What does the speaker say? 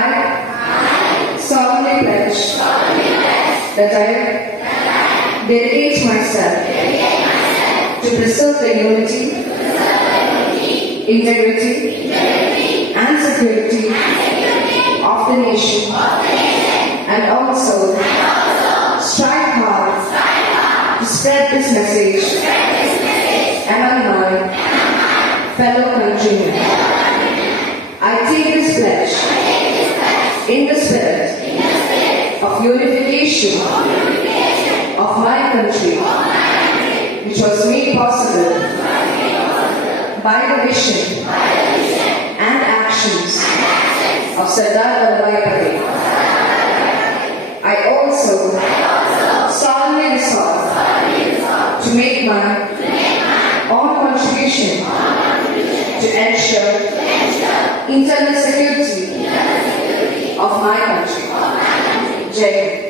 I solemnly pledge that I dedicate myself to preserve the unity, integrity, and security of the nation, and also strive hard to spread this message among my fellow countrymen. I take this pledge in the spirit of unification of my country, which was made possible by the vision and actions of Sardar Vallabhbhai Patel. I also solemnly resolve to make my own contribution to ensure internal security of my country. Jai Hind.